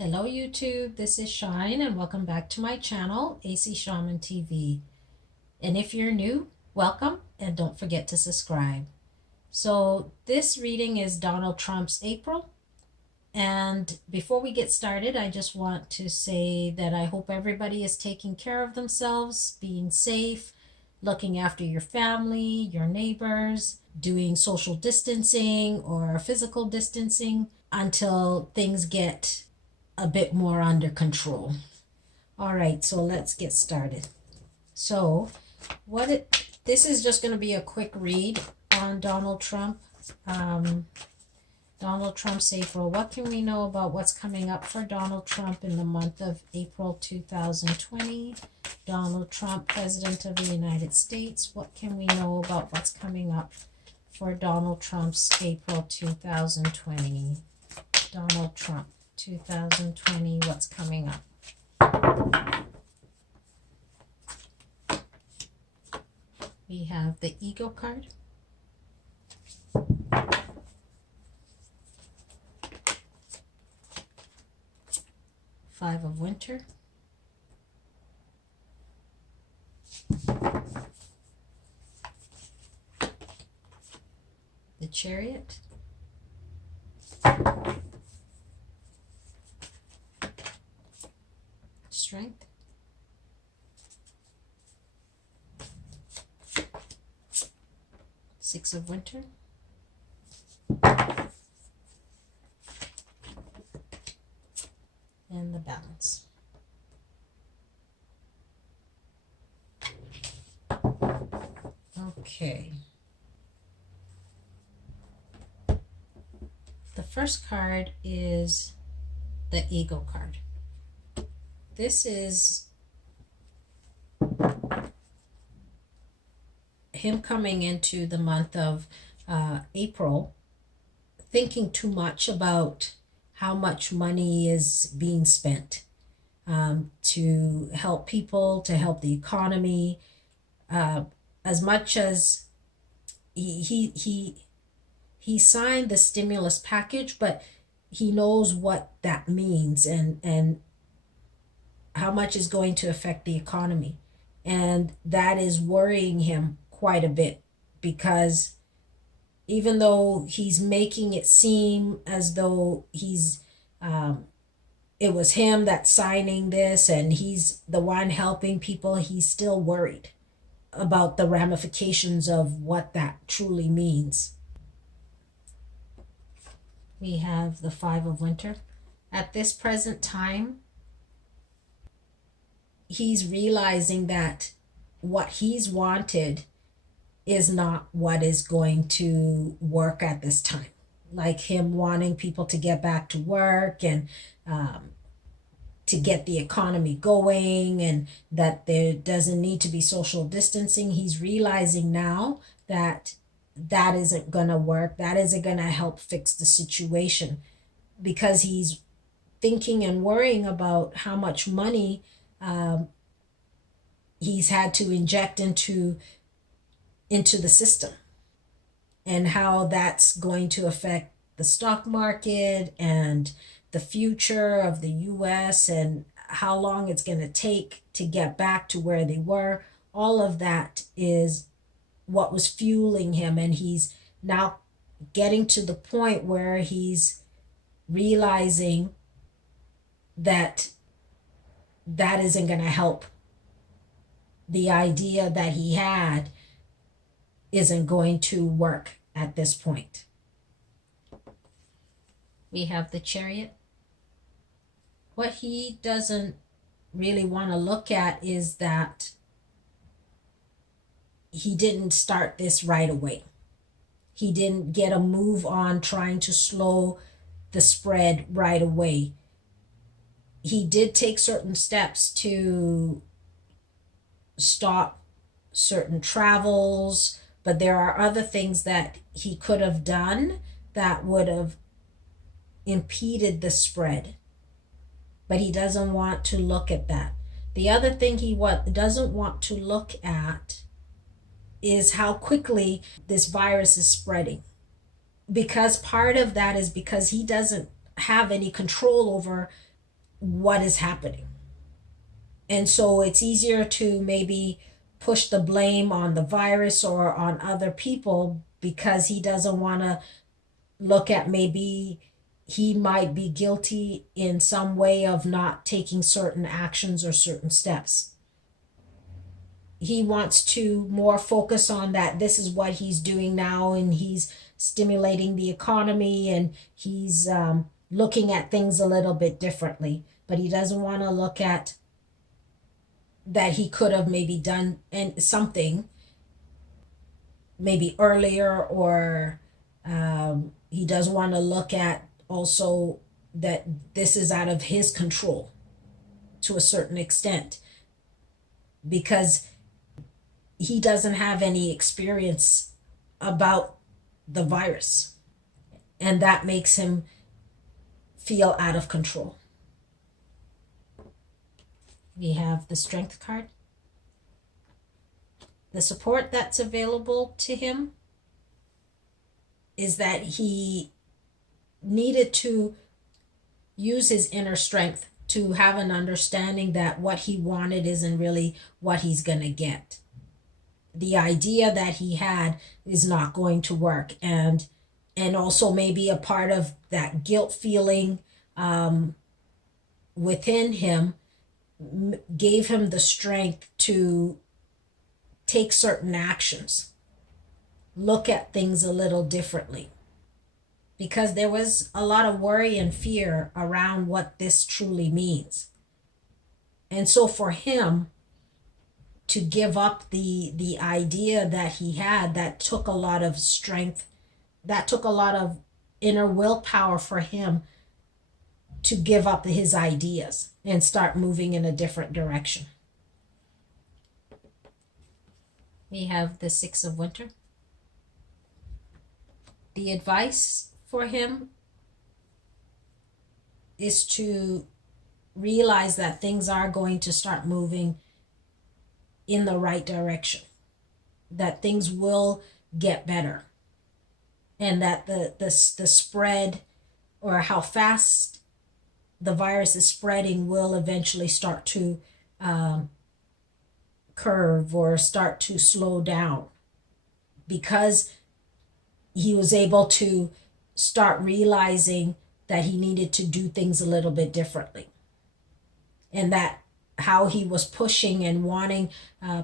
Hello YouTube, this is Shine and welcome back to my channel, AC Shaman TV. And if you're new, welcome and don't forget to subscribe. So this reading is Donald Trump's April. And before we get started, I just want to say that I hope everybody is taking care of themselves, being safe, looking after your family, your neighbors, doing social distancing or physical distancing until things get a bit more under control. All right, so let's get started. So this is just going to be a quick read on Donald Trump. Donald Trump's April. What can we know about what's coming up for Donald Trump in the month of April 2020? Donald Trump, President of the United States. What can we know about what's coming up for Donald Trump's April 2020? Donald Trump, 2020, what's coming up? We have the Ego card. Five of Winter. The Chariot. Strength. Six of Winter. And the Balance. Okay. The first card is the Ego card. This is him coming into the month of April, thinking too much about how much money is being spent to help people, to help the economy. As much as he signed the stimulus package, but he knows what that means and how much is going to affect the economy. And that is worrying him quite a bit, because even though he's making it seem as though it was him that's signing this and he's the one helping people, he's still worried about the ramifications of what that truly means. We have the Five of Winter. At this present time, he's realizing that what he's wanted is not what is going to work at this time. Like him wanting people to get back to work and to get the economy going, and that there doesn't need to be social distancing. He's realizing now that that isn't going to work. That isn't going to help fix the situation, because he's thinking and worrying about how much money he's had to inject into the system, and how that's going to affect the stock market and the future of the US, and how long it's going to take to get back to where they were. All of that is what was fueling him, and he's now getting to the point where he's realizing that that isn't going to help. The idea that he had isn't going to work at this point. We have the Chariot. What he doesn't really want to look at is that he didn't start this right away. He didn't get a move on trying to slow the spread right away. He did take certain steps to stop certain travels, but there are other things that he could have done that would have impeded the spread. But he doesn't want to look at that. The other thing he doesn't want to look at is how quickly this virus is spreading. Because part of that is because he doesn't have any control over what is happening. And so it's easier to maybe push the blame on the virus or on other people because he doesn't want to look at maybe he might be guilty in some way of not taking certain actions or certain steps. He wants to more focus on that this is what he's doing now, and he's stimulating the economy, and he's looking at things a little bit differently, but he doesn't want to look at that he could have maybe done and something maybe earlier, or he does want to look at also that this is out of his control to a certain extent because he doesn't have any experience about the virus, and that makes him feel out of control. We have the Strength card. The support that's available to him is that he needed to use his inner strength to have an understanding that what he wanted isn't really what he's going to get. The idea that he had is not going to work, and also maybe a part of that guilt feeling within him gave him the strength to take certain actions, look at things a little differently, because there was a lot of worry and fear around what this truly means. And so for him to give up the idea that he had, that took a lot of strength, that took a lot of inner willpower for him to give up his ideas and start moving in a different direction. We have the Six of Winter. The advice for him is to realize that things are going to start moving in the right direction, that things will get better, and that the spread, or how fast the virus is spreading, will eventually start to curve or start to slow down, because he was able to start realizing that he needed to do things a little bit differently, and that how he was pushing and wanting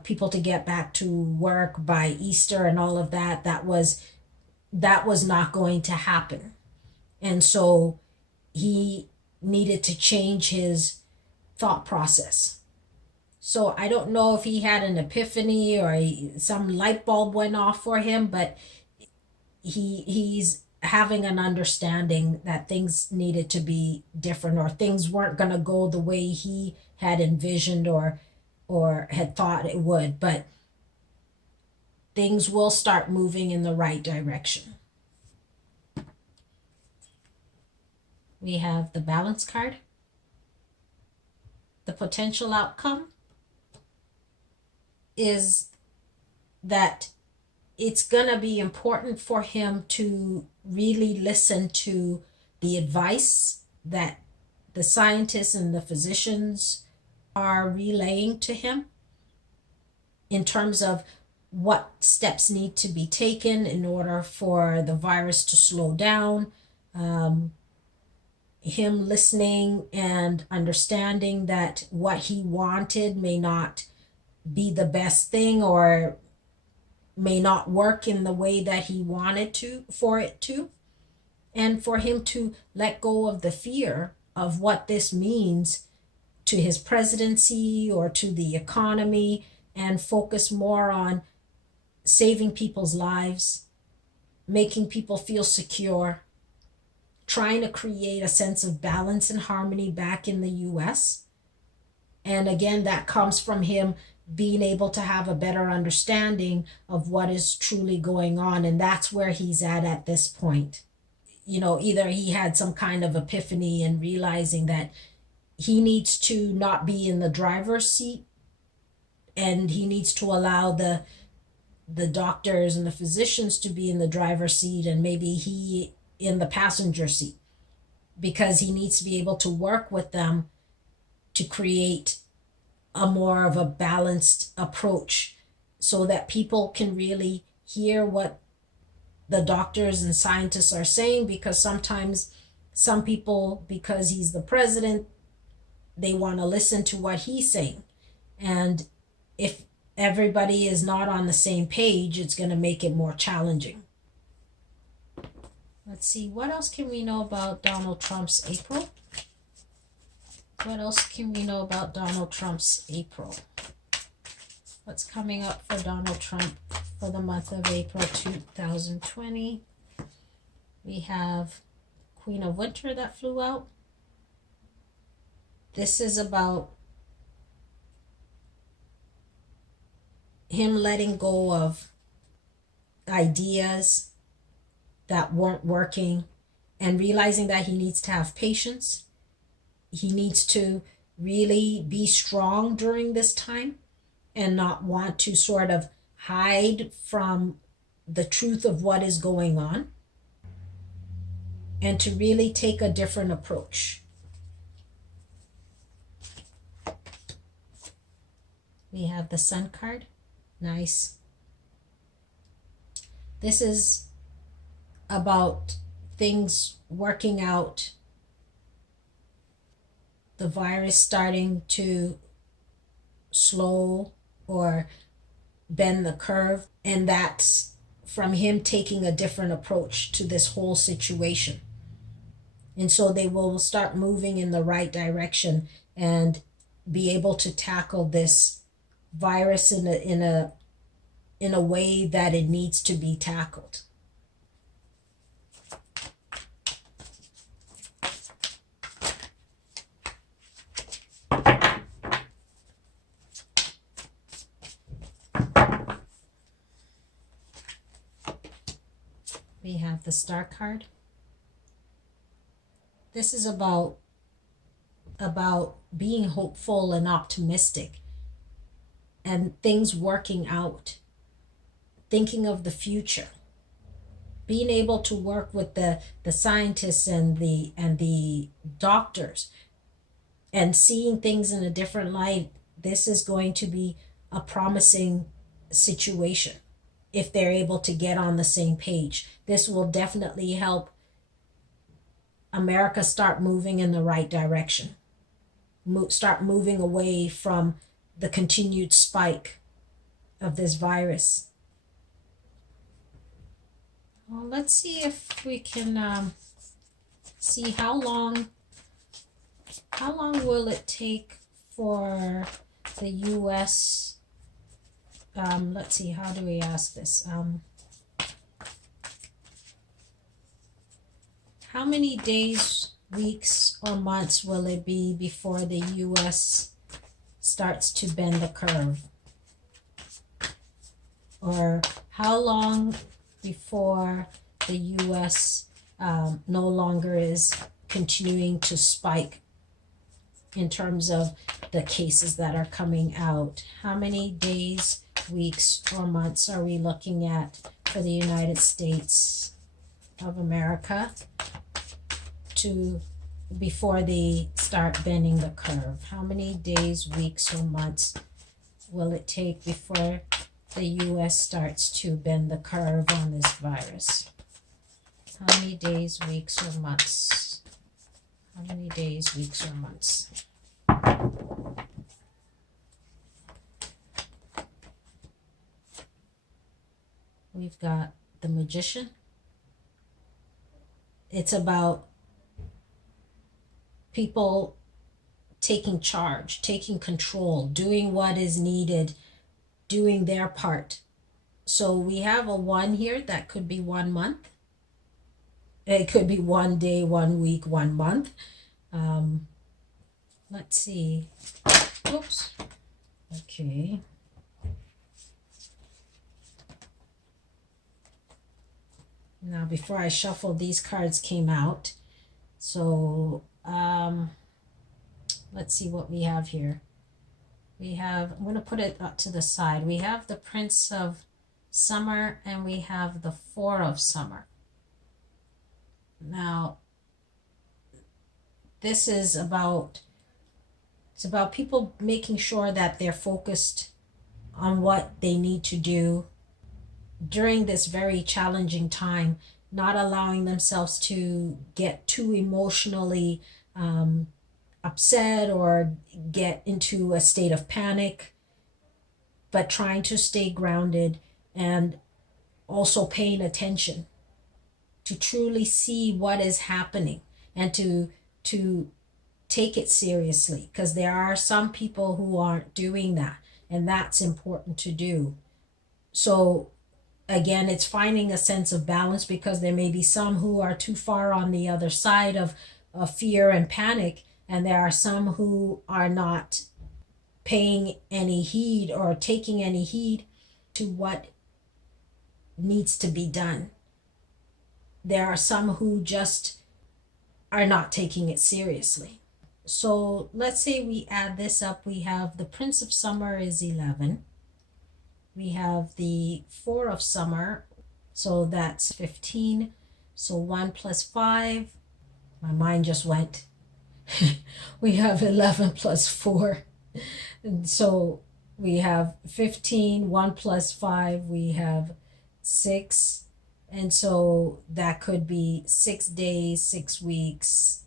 people to get back to work by Easter and all of that, that was not going to happen. And so he needed to change his thought process. So I don't know if he had an epiphany or some light bulb went off for him, but he's having an understanding that things needed to be different, or things weren't going to go the way he had envisioned or had thought it would, but things will start moving in the right direction. We have the Balance card. The potential outcome is that it's going to be important for him to really listen to the advice that the scientists and the physicians are relaying to him in terms of what steps need to be taken in order for the virus to slow down. Him listening and understanding that what he wanted may not be the best thing, or may not work in the way that he wanted for it to, and for him to let go of the fear of what this means to his presidency or to the economy, and focus more on saving people's lives, making people feel secure, trying to create a sense of balance and harmony back in the US. And again, that comes from him being able to have a better understanding of what is truly going on. And that's where he's at this point. Either he had some kind of epiphany and realizing that he needs to not be in the driver's seat, and he needs to allow the doctors and the physicians to be in the driver's seat, and maybe he in the passenger seat, because he needs to be able to work with them to create a more of a balanced approach so that people can really hear what the doctors and scientists are saying, because sometimes some people, because he's the president, they want to listen to what he's saying. And if everybody is not on the same page, it's going to make it more challenging. Let's see, what else can we know about Donald Trump's April? What else can we know about Donald Trump's April? What's coming up for Donald Trump for the month of April 2020? We have Queen of Winter that flew out. This is about him letting go of ideas that weren't working and realizing that he needs to have patience. He needs to really be strong during this time and not want to sort of hide from the truth of what is going on, and to really take a different approach. We have the Sun card. Nice. This is about things working out, the virus starting to slow or bend the curve, and that's from him taking a different approach to this whole situation. And so they will start moving in the right direction and be able to tackle this virus in a way that it needs to be tackled. We have the Star card. This is about being hopeful and optimistic and things working out, thinking of the future, being able to work with the scientists and the doctors and seeing things in a different light. This is going to be a promising situation if they're able to get on the same page. This will definitely help America start moving in the right direction. Start moving away from the continued spike of this virus. Well, let's see if we can see how long will it take for the U.S. Let's see, how do we ask this? How many days, weeks, or months will it be before the U.S. starts to bend the curve? Or how long before the U.S. No longer is continuing to spike in terms of the cases that are coming out? How many days, weeks, or months are we looking at for the United States of America before they start bending the curve? How many days, weeks, or months will it take before the U.S. starts to bend the curve on this virus? How many days, weeks, or months? How many days, weeks, or months? We've got the Magician. It's about people taking charge, taking control, doing what is needed, doing their part. So we have a 1 here. That could be 1 month. It could be 1 day, 1 week, 1 month. Let's see. Oops. Okay. Now, before I shuffle, these cards came out. So let's see what we have here. We have, I'm going to put it up to the side. We have the Prince of Summer and we have the Four of Summer. Now, this is about It's about people making sure that they're focused on what they need to do during this very challenging time, not allowing themselves to get too emotionally upset or get into a state of panic, but trying to stay grounded and also paying attention to truly see what is happening and to take it seriously, because there are some people who aren't doing that, and that's important to do. So again, it's finding a sense of balance, because there may be some who are too far on the other side of fear and panic, and there are some who are not paying any heed or taking any heed to what needs to be done. There are some who just are not taking it seriously. So let's say we add this up. We have the Prince of Summer is 11. We have the Four of Summer, so that's 15. So 1 plus 5, my mind just went. We have 11 plus 4. And so we have 15, 1 plus 5, we have 6. And so that could be 6 days, 6 weeks,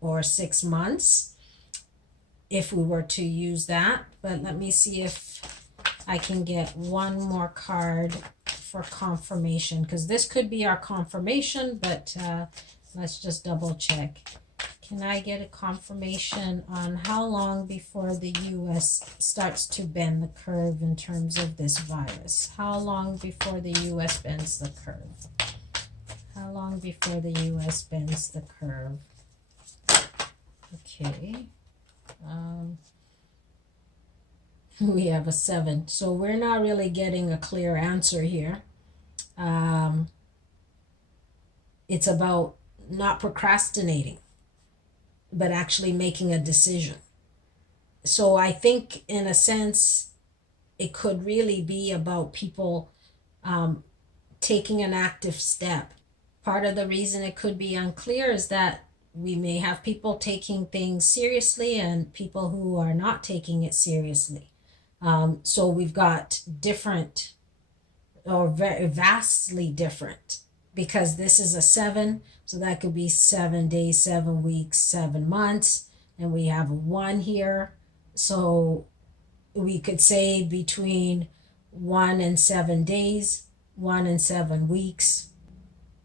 or 6 months if we were to use that. But let me see if I can get one more card for confirmation, because this could be our confirmation, but let's just double check. Can I get a confirmation on how long before the U.S. starts to bend the curve in terms of this virus? How long before the U.S. bends the curve? How long before the U.S. bends the curve? Okay. We have a 7. So we're not really getting a clear answer here. It's about not procrastinating, but actually making a decision. So I think, in a sense, it could really be about people taking an active step. Part of the reason it could be unclear is that we may have people taking things seriously and people who are not taking it seriously. So we've got different, or very vastly different, because this is a 7, so that could be 7 days, 7 weeks, 7 months, and we have a 1 here. So we could say between 1 and 7 days, 1 and 7 weeks,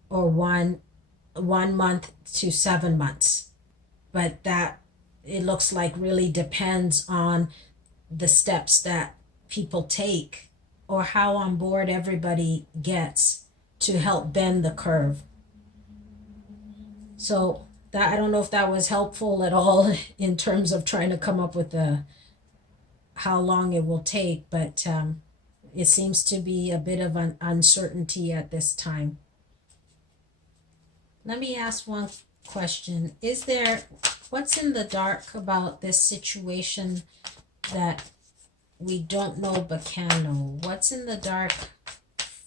or 1 month to 7 months. But that, it looks like, really depends on the steps that people take, or how on board everybody gets to help bend the curve. So that, I don't know if that was helpful at all in terms of trying to come up with how long it will take, but it seems to be a bit of an uncertainty at this time. Let me ask one question. What's in the dark about this situation that we don't know but can know? What's in the dark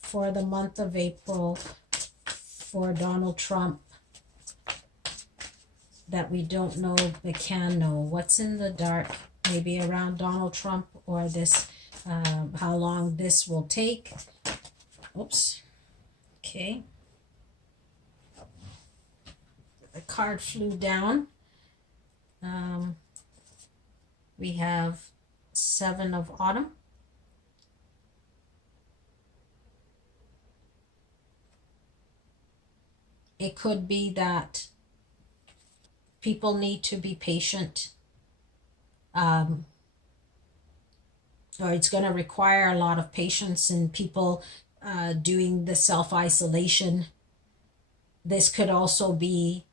for the month of April for Donald Trump that we don't know but can know? What's in the dark maybe around Donald Trump, or this, how long this will take? Oops. Okay. The card flew down. We have 7 of Autumn. It could be that people need to be patient, or it's going to require a lot of patience in people doing the self-isolation. This could also be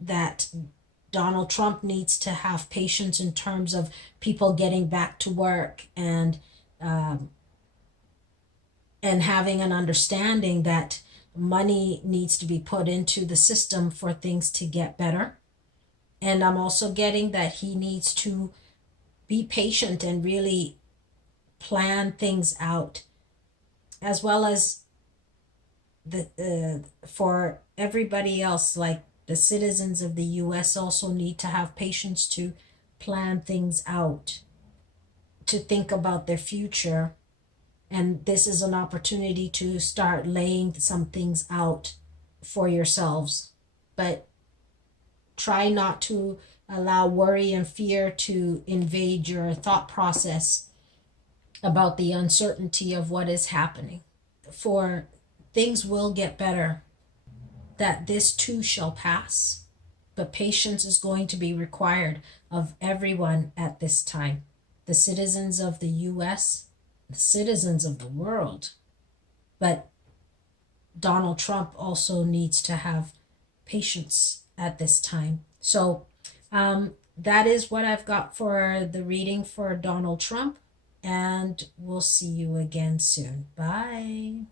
that Donald Trump needs to have patience in terms of people getting back to work, and having an understanding that money needs to be put into the system for things to get better. And I'm also getting that he needs to be patient and really plan things out, as well as for everybody else. Like, The citizens of the US also need to have patience to plan things out, to think about their future. And this is an opportunity to start laying some things out for yourselves. But try not to allow worry and fear to invade your thought process about the uncertainty of what is happening. For things will get better, that this too shall pass. But patience is going to be required of everyone at this time. The citizens of the US, the citizens of the world. But Donald Trump also needs to have patience at this time. So that is what I've got for the reading for Donald Trump. And we'll see you again soon. Bye.